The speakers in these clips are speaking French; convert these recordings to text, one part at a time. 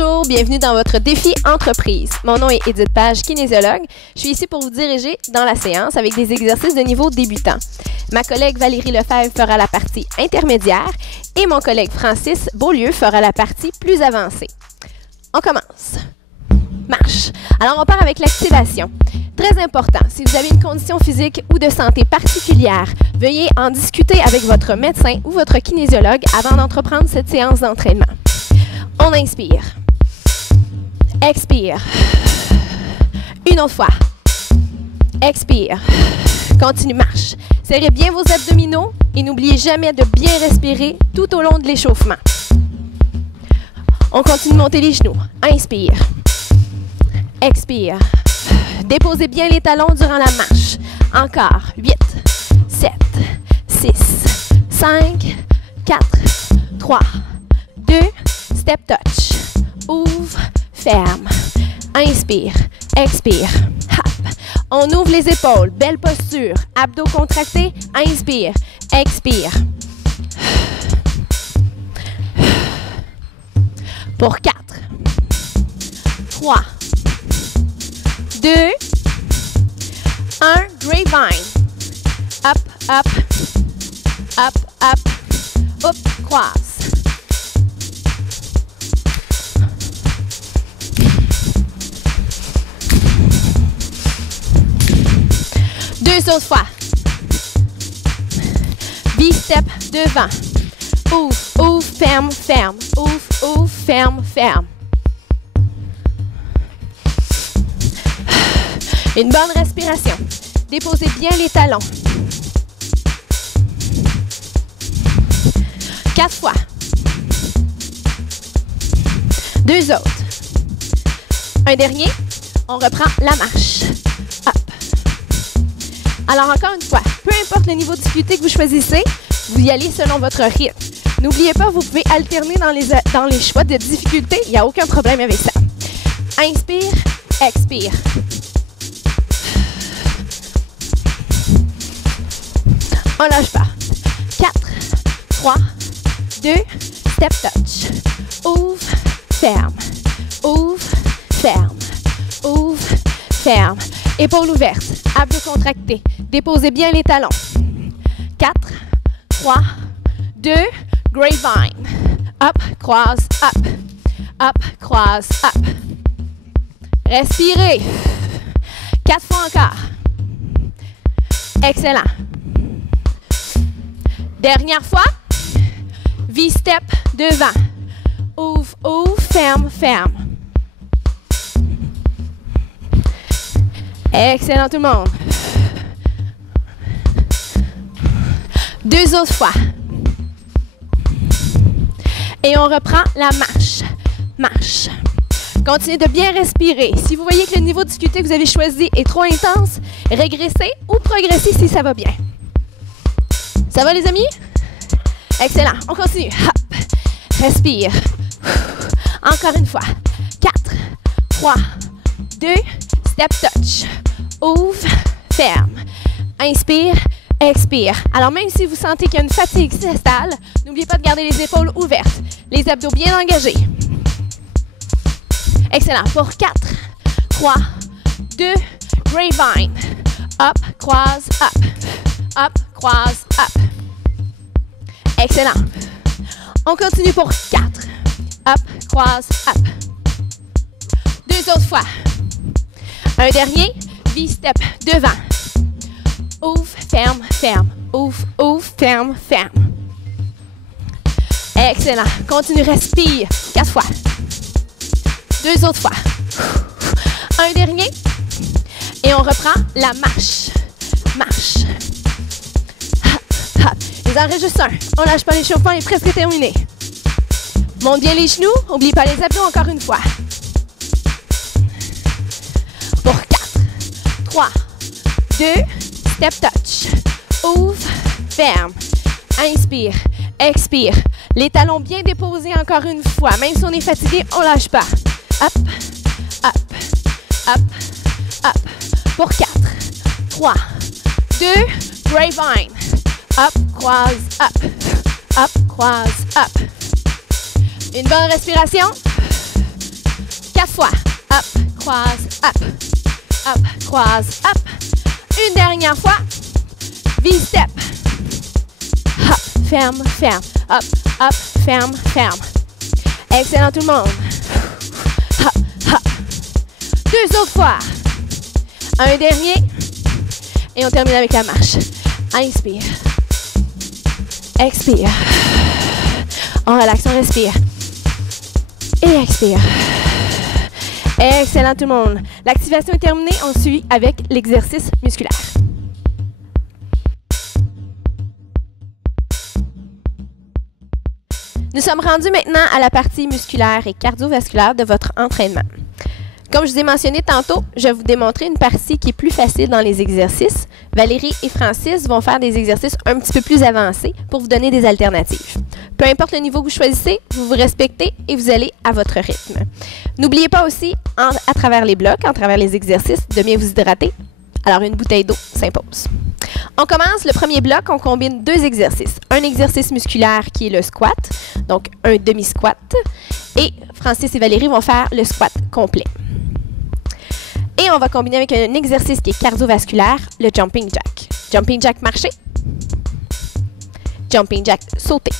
Bonjour, bienvenue dans votre défi entreprise. Mon nom est Edith Page, kinésiologue. Je suis ici pour vous diriger dans la séance avec des exercices de niveau débutant. Ma collègue Valérie Lefebvre fera la partie intermédiaire et mon collègue Francis Beaulieu fera la partie plus avancée. On commence. Marche. Alors, on part avec l'activation. Très important, si vous avez une condition physique ou de santé particulière, veuillez en discuter avec votre médecin ou votre kinésiologue avant d'entreprendre cette séance d'entraînement. On inspire. Expire. Une autre fois. Expire. Continue, marche. Serrez bien vos abdominaux et n'oubliez jamais de bien respirer tout au long de l'échauffement. On continue de monter les genoux. Inspire. Expire. Déposez bien les talons durant la marche. Encore. 8, 7, 6, 5, 4, 3, 2, step touch. Ouvre, ferme. Inspire, expire. Hop. On ouvre les épaules. Belle posture. Abdos contractés. Inspire, expire. Pour 4, 3, 2, 1, grapevine. Up, up, up, up, up, croise. Deux autres fois. V-step devant. Ouvre, ouvre, ferme, ferme. Ouvre, ouvre, ferme, ferme. Une bonne respiration. Déposez bien les talons. 4 fois. 2 autres. Un dernier. On reprend la marche. Hop. Alors encore une fois, peu importe le niveau de difficulté que vous choisissez, vous y allez selon votre rythme. N'oubliez pas, vous pouvez alterner dans les choix de difficulté. Il n'y a aucun problème avec ça. Inspire, expire. On lâche pas. 4, 3, 2, step touch. Ouvre, ferme. Ouvre, ferme. Ouvre, ferme. Épaules ouvertes. Abdos contractés. Déposez bien les talons. 4, 3, 2, grapevine. Up, croise, up. Up, croise, up. Respirez. 4 fois encore. Excellent. Dernière fois. V-step devant. Ouvre, ouvre, ferme, ferme. Excellent tout le monde. 2 autres fois. Et on reprend la marche. Marche. Continuez de bien respirer. Si vous voyez que le niveau de difficulté que vous avez choisi est trop intense, régressez ou progressez si ça va bien. Ça va les amis? Excellent. On continue. Hop. Respire. Encore une fois. 4, 3, 2, step touch. Ouvre, ferme. Inspire, expire. Alors même si vous sentez qu'il y a une fatigue qui s'installe, n'oubliez pas de garder les épaules ouvertes. Les abdos bien engagés. Excellent. Pour 4, 3, 2, grapevine. Up, croise, up. Up, croise, up. Excellent. On continue pour 4. Up, croise, up. 2 autres fois. Un dernier. V-step devant. Ouvre, ferme, ferme. Ouvre, ouvre, ferme, ferme. Excellent. Continue, respire. 4 fois. 2 autres fois. Un dernier. Et on reprend la marche. Marche. Hop, hop. Il en reste juste un. On lâche pas l'échauffement, il est presque terminé. Monte bien les genoux. N'oubliez pas les abdos encore une fois. Pour 4, 3, 2, step touch. Ouvre, ferme. Inspire, expire. Les talons bien déposés encore une fois. Même si on est fatigué, on lâche pas. Hop, hop, hop, hop. Pour 4, 3, 2, grapevine. Up, croise, up. Up, croise, up. Une bonne respiration. 4 fois. Up, croise, up. Up, croise, up. Une dernière fois. V-step. Hop, ferme, ferme. Up, up, ferme, ferme. Excellent tout le monde. Hop, hop. 2 autres fois. Un dernier. Et on termine avec la marche. Inspire. Expire. On relaxe, on respire. Et expire. Excellent tout le monde. L'activation est terminée. On suit avec l'exercice musculaire. Nous sommes rendus maintenant à la partie musculaire et cardiovasculaire de votre entraînement. Comme je vous ai mentionné tantôt, je vais vous démontrer une partie qui est plus facile dans les exercices. Valérie et Francis vont faire des exercices un petit peu plus avancés pour vous donner des alternatives. Peu importe le niveau que vous choisissez, vous vous respectez et vous allez à votre rythme. N'oubliez pas aussi, à travers les blocs, à travers les exercices, de bien vous hydrater. Alors, une bouteille d'eau s'impose. On commence le premier bloc, on combine 2 exercices. Un exercice musculaire qui est le squat, donc un demi-squat. Et Francis et Valérie vont faire le squat complet. Et on va combiner avec un exercice qui est cardiovasculaire, le jumping jack. Jumping jack marché. Jumping jack sauté.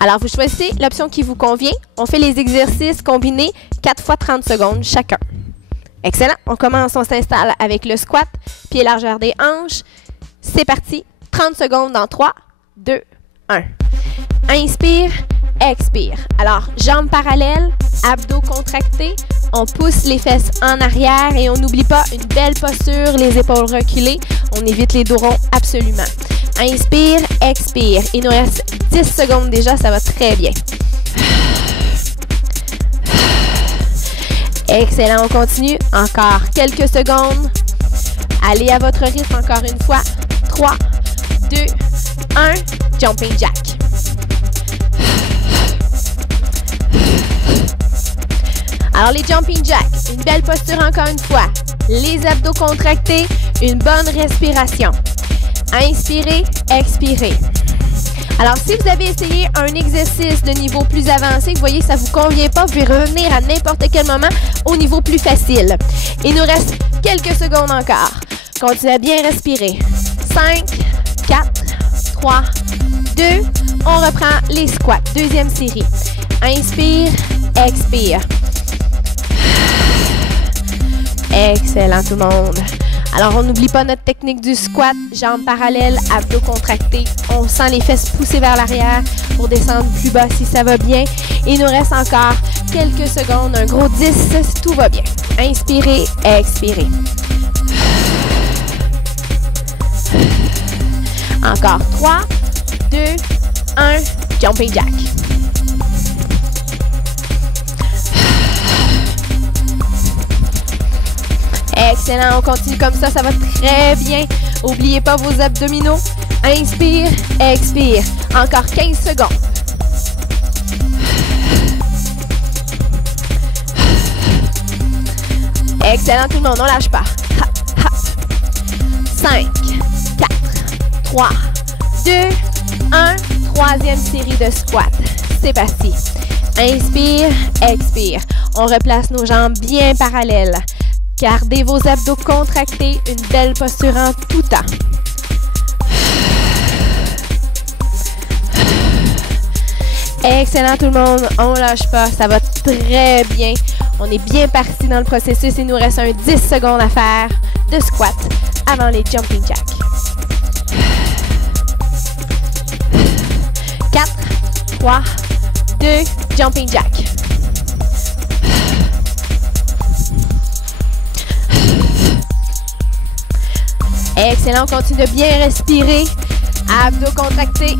Alors, vous choisissez l'option qui vous convient. On fait les exercices combinés 4 fois 30 secondes chacun. Excellent. On commence, on s'installe avec le squat, pied largeur des hanches. C'est parti. 30 secondes dans 3, 2, 1. Inspire, expire. Alors, jambes parallèles, abdos contractés. On pousse les fesses en arrière et on n'oublie pas une belle posture, les épaules reculées. On évite les dos ronds absolument. Inspire, expire. Il nous reste 10 secondes déjà, ça va très bien. Excellent, on continue. Encore quelques secondes. Allez à votre rythme encore une fois. 3, 2, 1. Jumping jack. Alors, les jumping jacks, une belle posture encore une fois. Les abdos contractés, une bonne respiration. Inspirez, expirez. Alors, si vous avez essayé un exercice de niveau plus avancé, vous voyez que ça ne vous convient pas, vous pouvez revenir à n'importe quel moment au niveau plus facile. Il nous reste quelques secondes encore. Continuez à bien respirer. 5, 4, 3, 2. On reprend les squats. Deuxième série. Inspire, expire. Excellent tout le monde. Alors, on n'oublie pas notre technique du squat, jambes parallèles, abdos contractés. On sent les fesses pousser vers l'arrière pour descendre plus bas si ça va bien. Il nous reste encore quelques secondes, un gros 10 si tout va bien. Inspirez, expirez. Encore 3, 2, 1, jumping jack. Excellent, on continue comme ça va très bien. N'oubliez pas vos abdominaux. Inspire, expire. Encore 15 secondes. Excellent tout le monde, on lâche pas. Hop, hop. 5, 4, 3, 2, 1. Troisième série de squats. C'est parti. Inspire, expire. On replace nos jambes bien parallèles. Gardez vos abdos contractés, une belle posture en tout temps. Excellent tout le monde, on ne lâche pas, ça va très bien. On est bien parti dans le processus, il nous reste un 10 secondes à faire de squat avant les jumping jacks. 4, 3, 2, jumping jack. Excellent, on continue de bien respirer. Abdos contractés.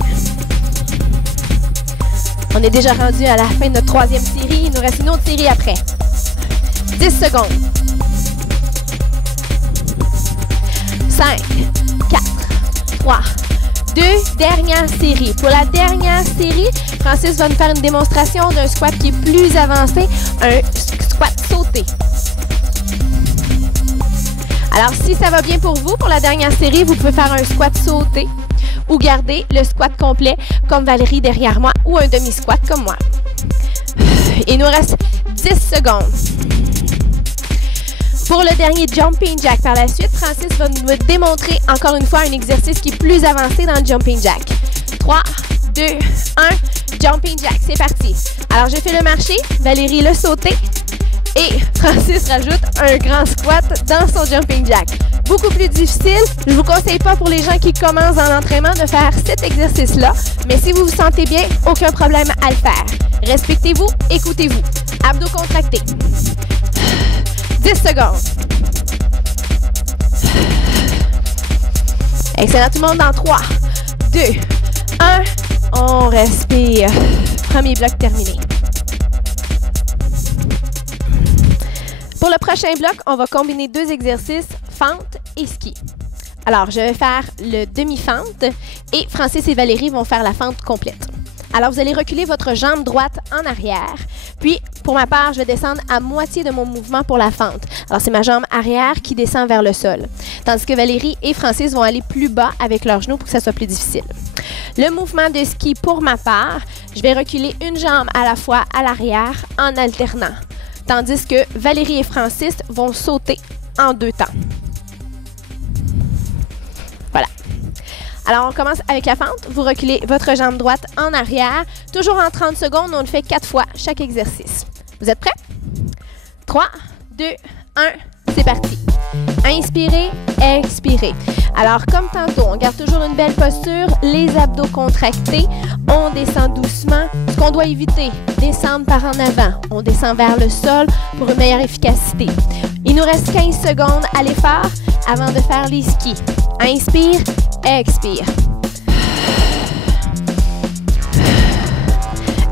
On est déjà rendu à la fin de notre troisième série. Il nous reste une autre série après. 10 secondes. 5, 4, 3, 2. Dernière série. Pour la dernière série, Francis va nous faire une démonstration d'un squat qui est plus avancé. Un squat sauté. Alors, si ça va bien pour vous, pour la dernière série, vous pouvez faire un squat sauté ou garder le squat complet comme Valérie derrière moi ou un demi-squat comme moi. Il nous reste 10 10 secondes. Pour le dernier jumping jack par la suite, Francis va nous démontrer encore une fois un exercice qui est plus avancé dans le jumping jack. 3, 2, 1, jumping jack, c'est parti. Alors, je fais le marché, Valérie le sauté et Francis rajoute un grand squat dans son jumping jack. Beaucoup plus difficile, je ne vous conseille pas pour les gens qui commencent dans l'entraînement de faire cet exercice-là, mais si vous vous sentez bien, aucun problème à le faire. Respectez-vous, écoutez-vous. Abdos contractés. 10 secondes. Excellent, tout le monde dans 3, 2, 1. On respire. Premier bloc terminé. Pour le prochain bloc, on va combiner 2 exercices, fente et ski. Alors, je vais faire le demi-fente et Francis et Valérie vont faire la fente complète. Alors, vous allez reculer votre jambe droite en arrière. Puis, pour ma part, je vais descendre à moitié de mon mouvement pour la fente. Alors, c'est ma jambe arrière qui descend vers le sol. Tandis que Valérie et Francis vont aller plus bas avec leurs genoux pour que ça soit plus difficile. Le mouvement de ski, pour ma part, je vais reculer une jambe à la fois à l'arrière en alternant. Tandis que Valérie et Francis vont sauter en 2 temps. Voilà. Alors, on commence avec la fente. Vous reculez votre jambe droite en arrière. Toujours en 30 secondes, on le fait 4 fois chaque exercice. Vous êtes prêts? 3, 2, 1, c'est parti. Inspirez, expirez. Alors, comme tantôt, on garde toujours une belle posture, les abdos contractés. On descend doucement. Ce qu'on doit éviter, descendre par en avant. On descend vers le sol pour une meilleure efficacité. Il nous reste 15 secondes à l'effort avant de faire les skis. Inspire, expire.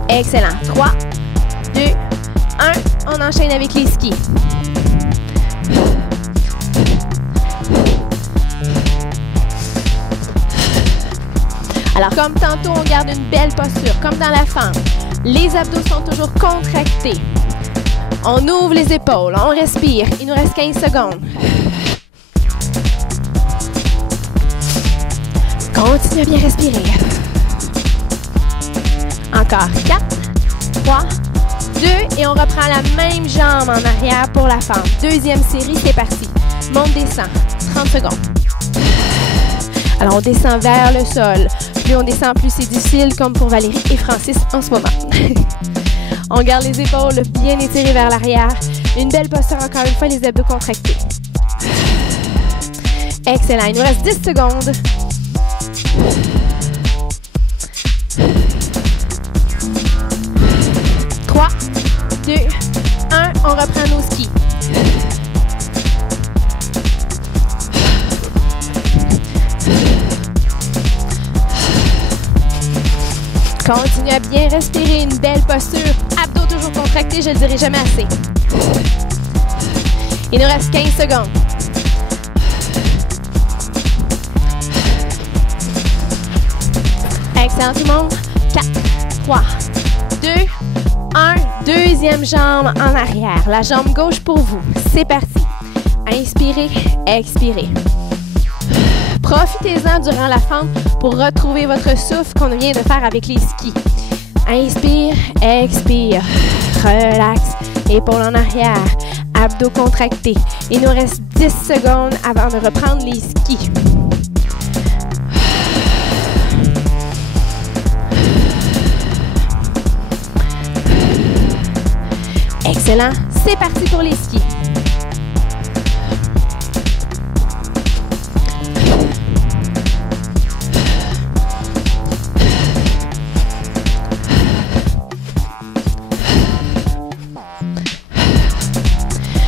Excellent. 3, 2, 1. On enchaîne avec les skis. Alors, comme tantôt, on garde une belle posture, comme dans la fente. Les abdos sont toujours contractés. On ouvre les épaules, on respire. Il nous reste 15 secondes. Continuez à bien respirer. Encore 4, 3, 2 et on reprend la même jambe en arrière pour la fente. Deuxième série, c'est parti. Monte, descend. 30 secondes. Alors, on descend vers le sol. Plus on descend, plus c'est difficile, comme pour Valérie et Francis en ce moment. On garde les épaules bien étirées vers l'arrière. Une belle posture, encore une fois, les abdos contractés. Excellent. Il nous reste 10 secondes. 3, 2, 1. On reprend nos skis. Continuez à bien respirer, une belle posture. Abdos toujours contractés, je ne le dirai jamais assez. Il nous reste 15 secondes. Excellent tout le monde. 4, 3, 2, 1. Deuxième jambe en arrière. La jambe gauche pour vous. C'est parti. Inspirez, expirez. Profitez-en durant la fente pour retrouver votre souffle qu'on vient de faire avec les skis. Inspire, expire. Relax. Épaules en arrière. Abdos contractés. Il nous reste 10 secondes avant de reprendre les skis. Excellent. C'est parti pour les skis.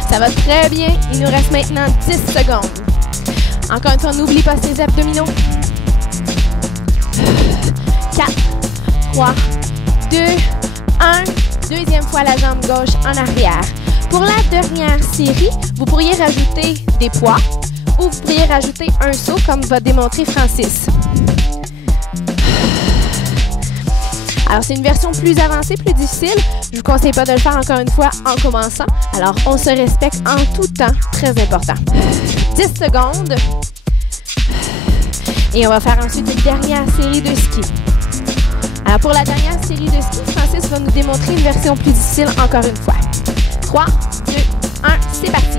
Ça va très bien. Il nous reste maintenant 10 secondes. Encore une fois, n'oublie pas ces abdominaux. 4, 3, 2, 1. Deuxième fois la jambe gauche en arrière. Pour la dernière série, vous pourriez rajouter des poids ou vous pourriez rajouter un saut comme va démontrer Francis. Alors, c'est une version plus avancée, plus difficile. Je ne vous conseille pas de le faire encore une fois en commençant. Alors, on se respecte en tout temps. Très important. 10 secondes. Et on va faire ensuite une dernière série de skis. Alors, pour la dernière série de skis, Francis va nous démontrer une version plus difficile encore une fois. 3, 2, 1, c'est parti.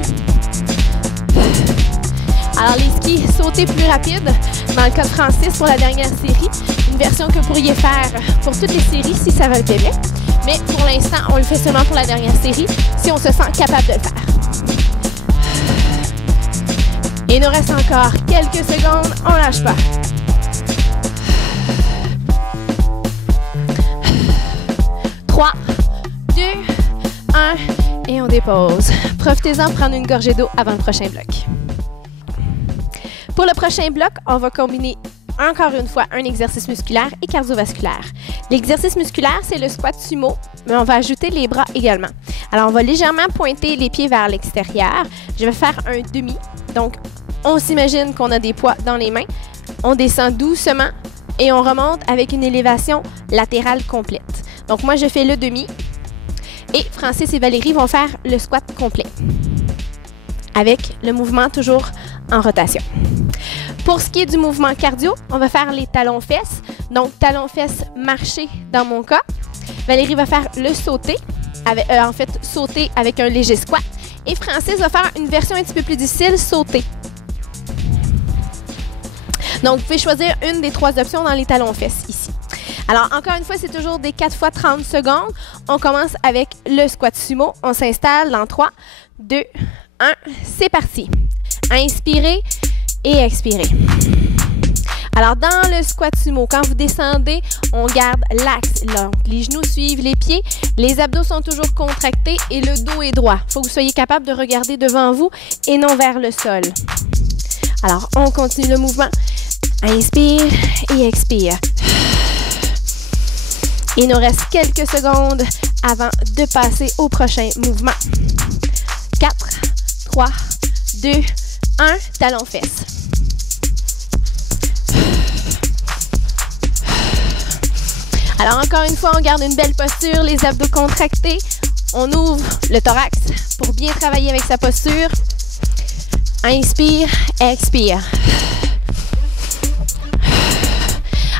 Alors, les skis, sauter plus rapide. Dans le cas de Francis, pour la dernière série, une version que vous pourriez faire pour toutes les séries si ça va le bien. Mais pour l'instant, on le fait seulement pour la dernière série si on se sent capable de le faire. Et il nous reste encore quelques secondes, on ne lâche pas. Trois, 2, 1 et on dépose. Profitez-en pour prendre une gorgée d'eau avant le prochain bloc. Pour le prochain bloc, on va combiner encore une fois un exercice musculaire et cardiovasculaire. L'exercice musculaire, c'est le squat sumo, mais on va ajouter les bras également. Alors, on va légèrement pointer les pieds vers l'extérieur. Je vais faire un demi. Donc, on s'imagine qu'on a des poids dans les mains. On descend doucement et on remonte avec une élévation latérale complète. Donc, moi, je fais le demi et Francis et Valérie vont faire le squat complet avec le mouvement toujours en rotation. Pour ce qui est du mouvement cardio, on va faire les talons-fesses. Donc, talons-fesses marcher dans mon cas. Valérie va faire le sauter, sauter avec un léger squat. Et Francis va faire une version un petit peu plus difficile, sauter. Donc, vous pouvez choisir une des 3 options dans les talons-fesses ici. Alors, encore une fois, c'est toujours des 4 fois 30 secondes. On commence avec le squat sumo. On s'installe dans 3, 2, 1. C'est parti. Inspirez et expirez. Alors, dans le squat sumo, quand vous descendez, on garde l'axe. Donc, les genoux suivent les pieds, les abdos sont toujours contractés et le dos est droit. Il faut que vous soyez capable de regarder devant vous et non vers le sol. Alors, on continue le mouvement. Inspire et expire. Il nous reste quelques secondes avant de passer au prochain mouvement. 4, 3, 2, 1, talons-fesses. Alors, encore une fois, on garde une belle posture, les abdos contractés. On ouvre le thorax pour bien travailler avec sa posture. Inspire, expire.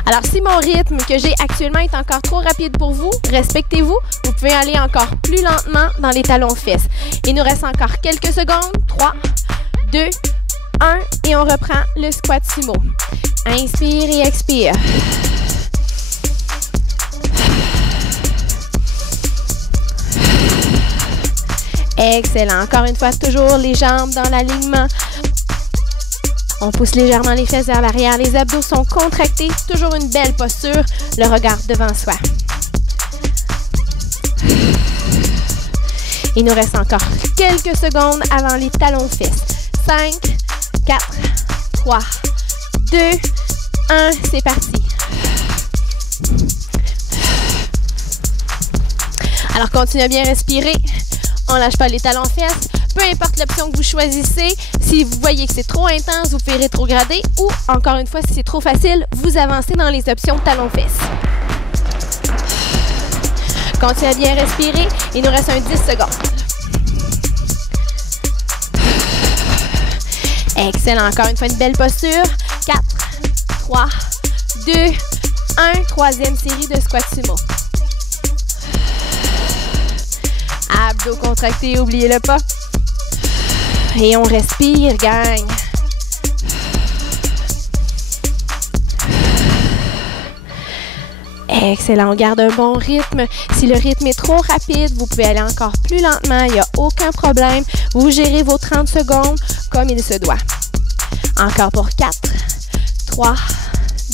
Alors, si mon rythme que j'ai actuellement est encore trop rapide pour vous, respectez-vous. Vous pouvez aller encore plus lentement dans les talons-fesses. Il nous reste encore quelques secondes. 3, 2, 1 et on reprend le squat sumo. Inspire et expire. Excellent. Encore une fois, toujours les jambes dans l'alignement. On pousse légèrement les fesses vers l'arrière. Les abdos sont contractés. Toujours une belle posture. Le regard devant soi. Il nous reste encore quelques secondes avant les talons-fesses. 5, 4, 3, 2, 1. C'est parti. Alors, continuez à bien respirer. On ne lâche pas les talons-fesses. Peu importe l'option que vous choisissez, si vous voyez que c'est trop intense, vous pouvez rétrograder ou, encore une fois, si c'est trop facile, vous avancez dans les options talons-fesses. Continuez à bien respirer. Il nous reste un 10 secondes. Excellent. Encore une fois, une belle posture. 4, 3, 2, 1. Troisième série de squat sumo. Abdos contractés, n'oubliez-le pas. Et on respire, gang. Excellent, on garde un bon rythme. Si le rythme est trop rapide, vous pouvez aller encore plus lentement, il n'y a aucun problème. Vous gérez vos 30 secondes comme il se doit. Encore pour 4, 3,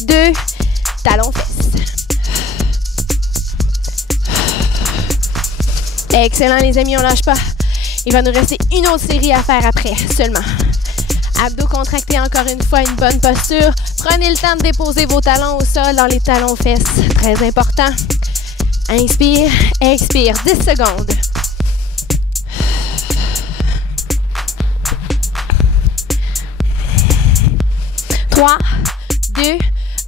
2, talons-fesses. Excellent, les amis, on ne lâche pas. Il va nous rester une autre série à faire après seulement. Abdos contractés encore une fois, une bonne posture. Prenez le temps de déposer vos talons au sol dans les talons-fesses. Très important. Inspire, expire. 10 secondes. Trois, 2,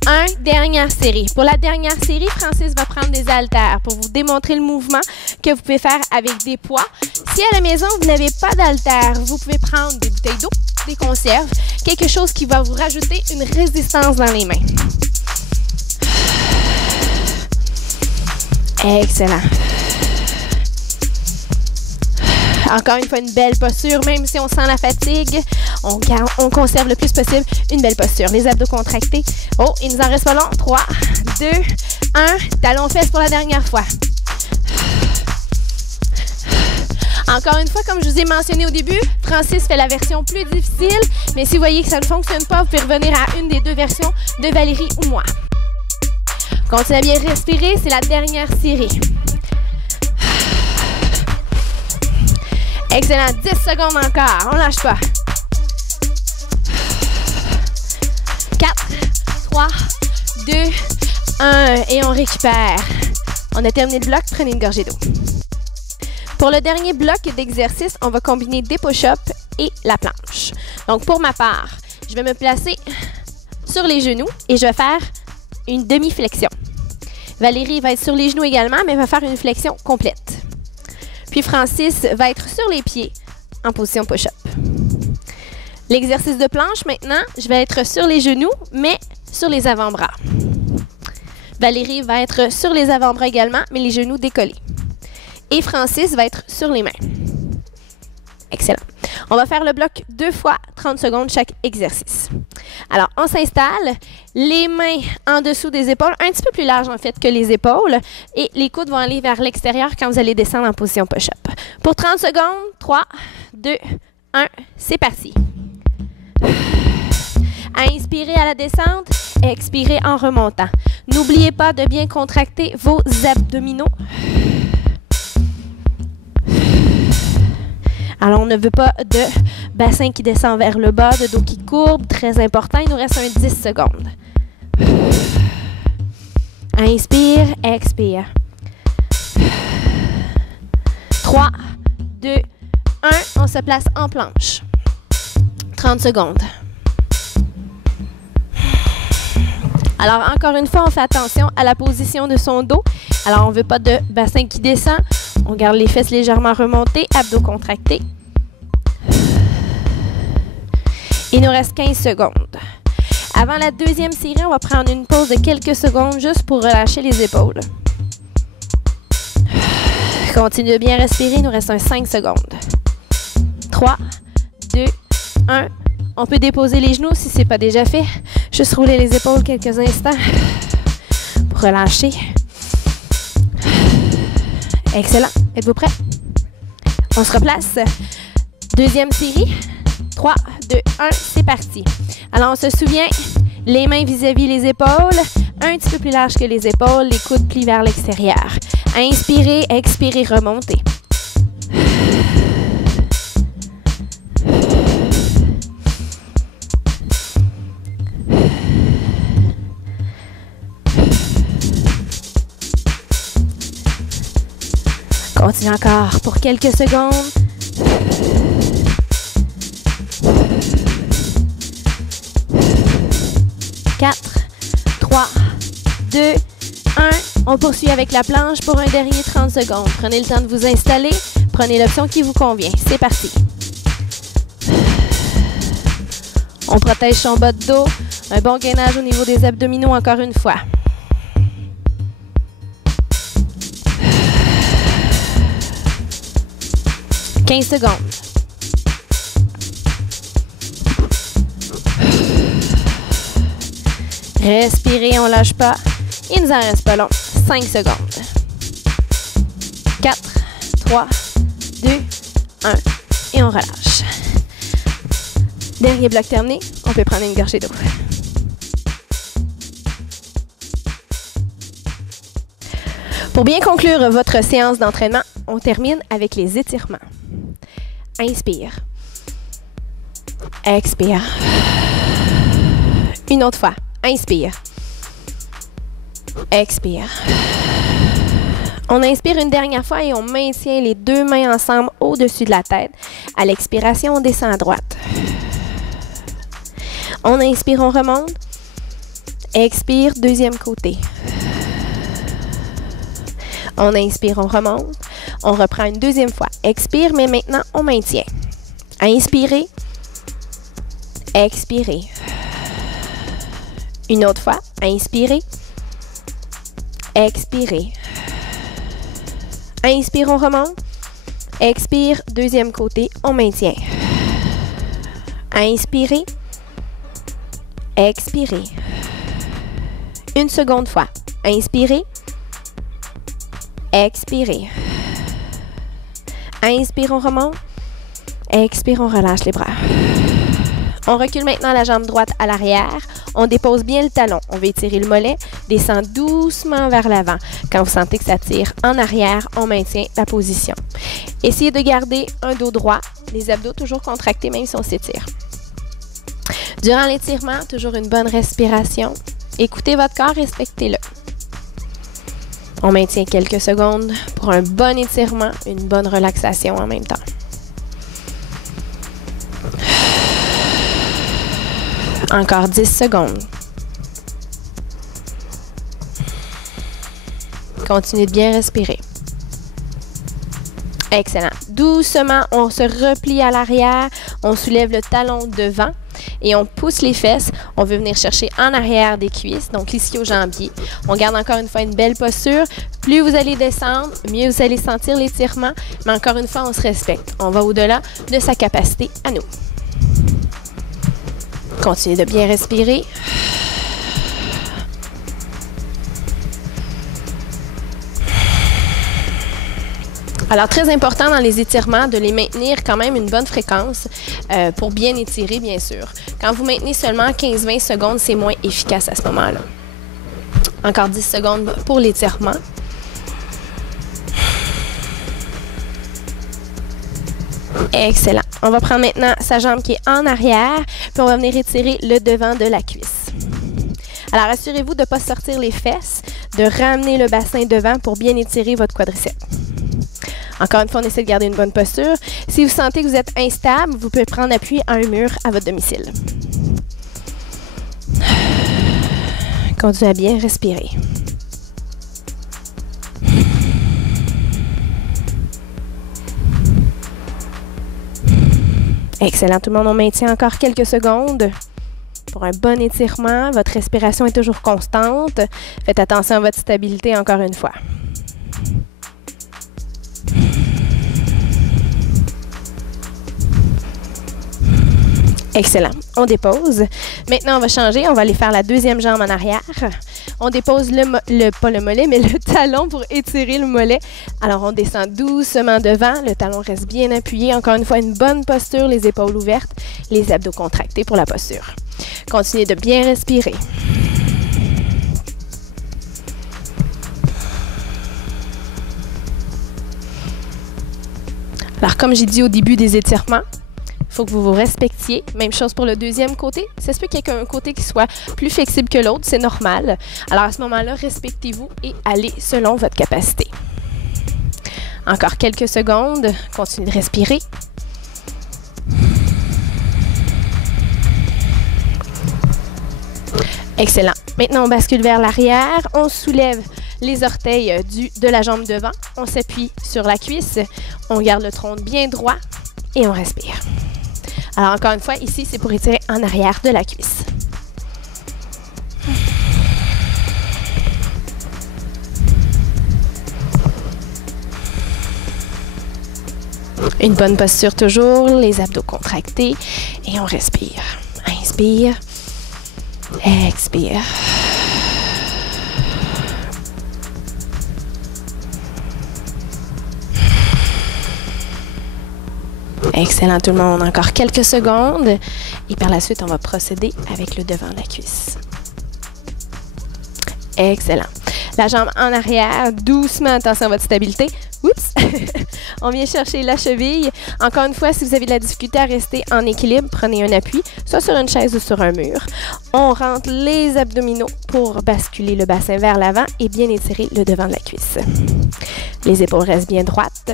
1. Dernière série. Pour la dernière série, Francis va prendre des haltères pour vous démontrer le mouvement que vous pouvez faire avec des poids. Si à la maison, vous n'avez pas d'haltères, vous pouvez prendre des bouteilles d'eau, des conserves, quelque chose qui va vous rajouter une résistance dans les mains. Excellent. Encore une fois, une belle posture, même si on sent la fatigue, on conserve le plus possible une belle posture. Les abdos contractés. Oh, il nous en reste pas long. 3, 2, 1. Talons fesses pour la dernière fois. Encore une fois, comme je vous ai mentionné au début, Francis fait la version plus difficile, mais si vous voyez que ça ne fonctionne pas, vous pouvez revenir à une des deux versions de Valérie ou moi. Continuez à bien respirer, c'est la dernière série. Excellent, 10 secondes encore, on lâche pas. 4, 3, 2, 1 et on récupère. On a terminé le bloc, prenez une gorgée d'eau. Pour le dernier bloc d'exercice, on va combiner des push-ups et la planche. Donc pour ma part, je vais me placer sur les genoux et je vais faire une demi-flexion. Valérie va être sur les genoux également, mais va faire une flexion complète. Puis Francis va être sur les pieds en position push-up. L'exercice de planche maintenant, je vais être sur les genoux, mais sur les avant-bras. Valérie va être sur les avant-bras également, mais les genoux décollés. Et Francis va être sur les mains. Excellent. On va faire le bloc 2 fois 30 secondes chaque exercice. Alors, on s'installe, les mains en dessous des épaules, un petit peu plus large en fait que les épaules, et les coudes vont aller vers l'extérieur quand vous allez descendre en position push-up. Pour 30 secondes, 3, 2, 1, c'est parti. Inspirez à la descente, expirez en remontant. N'oubliez pas de bien contracter vos abdominaux. Alors, on ne veut pas de bassin qui descend vers le bas, de dos qui courbe, très important. Il nous reste un 10 secondes. Inspire, expire. 3, 2, 1. On se place en planche. 30 secondes. Alors, encore une fois, on fait attention à la position de son dos. Alors, on ne veut pas de bassin qui descend. On garde les fesses légèrement remontées, abdos contractés. Il nous reste 15 secondes. Avant la deuxième série, on va prendre une pause de quelques secondes juste pour relâcher les épaules. Continuez de bien respirer, il nous reste un 5 secondes. 3, 2, 1. On peut déposer les genoux si ce n'est pas déjà fait. Juste rouler les épaules quelques instants pour relâcher. Excellent. Êtes-vous prêts? On se replace. Deuxième série. 3, 2, 1, c'est parti. Alors, on se souvient, les mains vis-à-vis les épaules, un petit peu plus large que les épaules, les coudes plient vers l'extérieur. Inspirez, expirez, remontez. Continue encore pour quelques secondes. Quatre, 3, 2, 1. On poursuit avec la planche pour un dernier 30 secondes. Prenez le temps de vous installer. Prenez l'option qui vous convient. C'est parti. On protège son bas de dos. Un bon gainage au niveau des abdominaux encore une fois. « 15 secondes. Respirez, on ne lâche pas. Il nous en reste pas long. 5 secondes. 4, 3, 2, 1. Et on relâche. Dernier bloc terminé. On peut prendre une gorgée d'eau. Pour bien conclure votre séance d'entraînement, on termine avec les étirements. Inspire. Expire. Une autre fois. Inspire. Expire. On inspire une dernière fois et on maintient les deux mains ensemble au-dessus de la tête. À l'expiration, on descend à droite. On inspire, on remonte. Expire, deuxième côté. On inspire, on remonte. On reprend une deuxième fois. Expire, mais maintenant, on maintient. Inspirez. Expirez. Une autre fois. Inspirez. Expirez. Inspire, on remonte. Expire, deuxième côté, on maintient. Inspirez. Expirez. Une seconde fois. Inspirez. Expirez. Inspire, on remonte. Expire, on relâche les bras. On recule maintenant la jambe droite à l'arrière. On dépose bien le talon. On va étirer le mollet. Descend doucement vers l'avant. Quand vous sentez que ça tire en arrière, on maintient la position. Essayez de garder un dos droit. Les abdos toujours contractés, même si on s'étire. Durant l'étirement, toujours une bonne respiration. Écoutez votre corps, respectez-le. On maintient quelques secondes pour un bon étirement, une bonne relaxation en même temps. Encore 10 secondes. Continuez de bien respirer. Excellent. Doucement, on se replie à l'arrière, on soulève le talon devant et on pousse les fesses. On veut venir chercher en arrière des cuisses, donc l'ischio-jambier. On garde encore une fois une belle posture. Plus vous allez descendre, mieux vous allez sentir l'étirement, mais encore une fois, on se respecte. On va au-delà de sa capacité à nous. Continuez de bien respirer. Alors, très important dans les étirements de les maintenir quand même une bonne fréquence pour bien étirer, bien sûr. Quand vous maintenez seulement 15-20 secondes, c'est moins efficace à ce moment-là. Encore 10 secondes pour l'étirement. Excellent. On va prendre maintenant sa jambe qui est en arrière, puis on va venir étirer le devant de la cuisse. Alors, assurez-vous de ne pas sortir les fesses, de ramener le bassin devant pour bien étirer votre quadriceps. Encore une fois, on essaie de garder une bonne posture. Si vous sentez que vous êtes instable, vous pouvez prendre appui à un mur à votre domicile. Continuez à bien respirer. Excellent. Tout le monde, on maintient encore quelques secondes pour un bon étirement. Votre respiration est toujours constante. Faites attention à votre stabilité encore une fois. Excellent. On dépose. Maintenant, on va changer. On va aller faire la deuxième jambe en arrière. On dépose pas le mollet, mais le talon pour étirer le mollet. Alors, on descend doucement devant. Le talon reste bien appuyé. Encore une fois, une bonne posture, les épaules ouvertes, les abdos contractés pour la posture. Continuez de bien respirer. Alors, comme j'ai dit au début des étirements, il faut que vous vous respectiez. Même chose pour le deuxième côté. Ça se peut qu'il y ait un côté qui soit plus flexible que l'autre, c'est normal. Alors à ce moment-là, respectez-vous et allez selon votre capacité. Encore quelques secondes. Continuez de respirer. Excellent. Maintenant, on bascule vers l'arrière. On soulève les orteils de la jambe devant. On s'appuie sur la cuisse. On garde le tronc bien droit et on respire. Alors, encore une fois, ici, c'est pour étirer en arrière de la cuisse. Une bonne posture toujours, les abdos contractés et on respire. Inspire, expire. Excellent tout le monde. Encore quelques secondes. Et par la suite, on va procéder avec le devant de la cuisse. Excellent. La jambe en arrière, doucement. Attention à votre stabilité. Oups! On vient chercher la cheville. Encore une fois, si vous avez de la difficulté à rester en équilibre, prenez un appui, soit sur une chaise ou sur un mur. On rentre les abdominaux pour basculer le bassin vers l'avant et bien étirer le devant de la cuisse. Les épaules restent bien droites.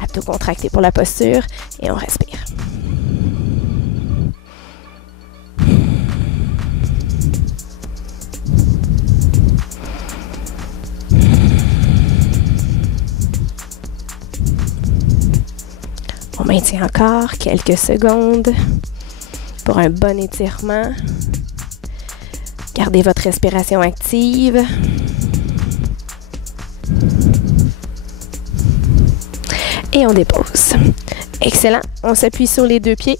Abdos contractés pour la posture et on respire. On maintient encore quelques secondes pour un bon étirement. Gardez votre respiration active. Et on dépose. Excellent. On s'appuie sur les deux pieds.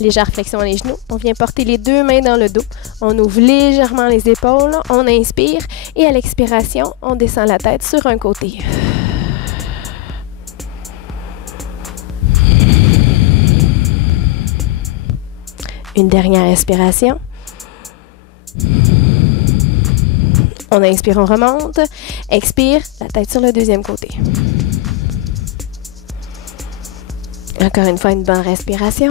Légère flexion les genoux. On vient porter les deux mains dans le dos. On ouvre légèrement les épaules. On inspire. Et à l'expiration, on descend la tête sur un côté. Une dernière inspiration. On inspire, on remonte. Expire, la tête sur le deuxième côté. Encore une fois, une bonne respiration.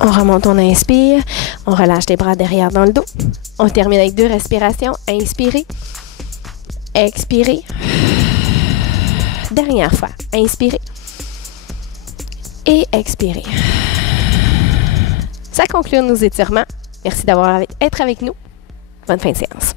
On remonte, on inspire. On relâche les bras derrière dans le dos. On termine avec 2 respirations. Inspirez. Expirez. Dernière fois. Inspirez. Et expirez. Ça conclut nos étirements. Merci d'avoir été avec nous. Bonne fin de séance.